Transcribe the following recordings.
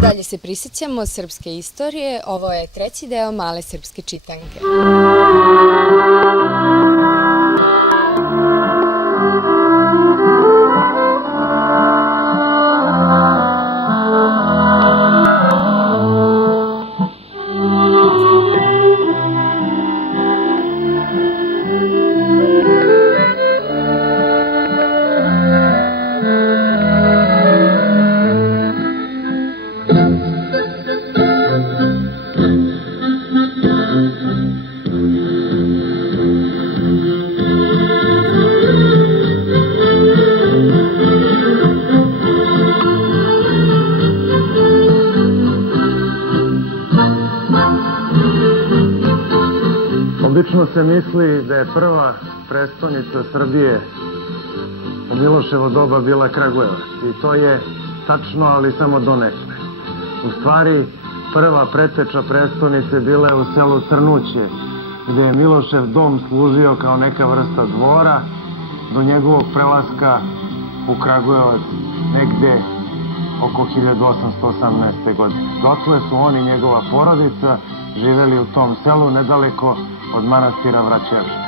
dalje se prisjećamo srpske istorije. Ovo je treći deo Male srpske čitanke. Obično se misli da je prva prestonica Srbije u Miloševo doba bila Kragujevac i to je tačno, ali samo donekle. U stvari, prva preteča prestonice bila je u selu Crnuće, gde je Milošev dom služio kao neka vrsta dvora do njegovog prelaska u Kragujevac negde oko 1818. godine. Dotle su on i njegova porodica živeli u tom selu nedaleko od manastira Vraćevša.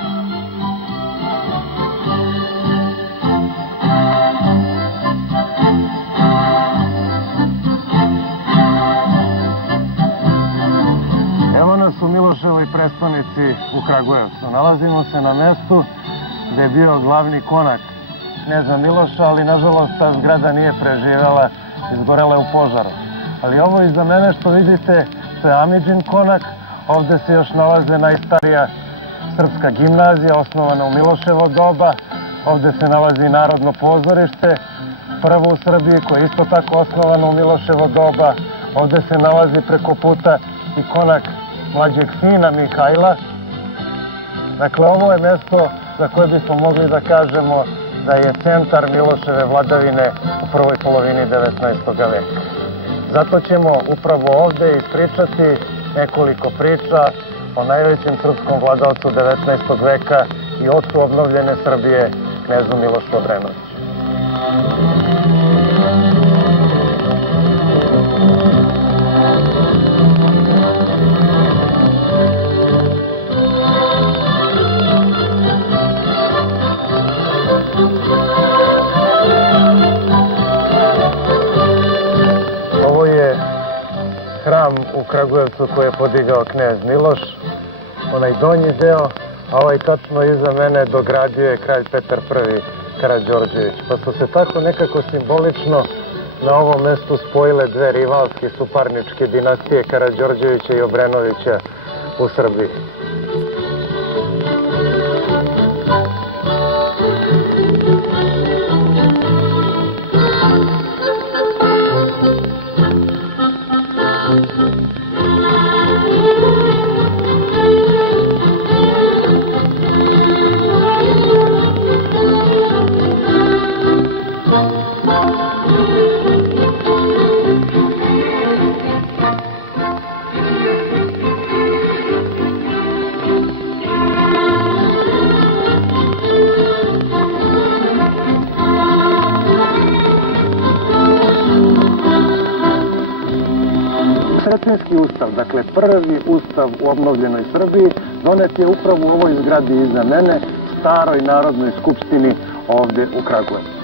Evo nas u Miloševoj prestonici u Kragujevcu. Nalazimo se na mestu gde je bio glavni konak kneza Miloša, ali nažalost ta zgrada nije preživela, izgorela je u požaru. Ali ovo iza mene što vidite, to je Amidžin konak. Ovde se još nalaze najstarija srpska gimnazija, osnovana u Miloševo doba. Ovde se nalazi Narodno pozorište, prvo u Srbiji, koje je isto tako osnovano u Miloševo doba. Ovde se nalazi preko puta i konak mlađeg sina Mihajla. Dakle, ovo je mesto za koje bismo mogli da kažemo da je centar Miloševe vladavine u prvoj polovini 19. veka. Zato ćemo upravo ovde ispričati nekoliko priča o najvećem srpskom vladavcu 19. veka i ocu obnovljene Srbije, knezu Milošu Obrenoviću. Ovo je hram u Kragujevcu koji je podigao knez Miloš, onaj donji deo, a ovaj tačno iza mene dogradio je kralj Petar I Karađorđević. Pa su se tako nekako simbolično na ovom mestu spojile dve rivalske suparničke dinastije Karađorđevića i Obrenovića u Srbiji. Sretenjski ustav, dakle prvi ustav u obnovljenoj Srbiji, donet je upravo u ovoj zgradi iza mene, staroj Narodnoj skupštini ovde u Kragujevcu.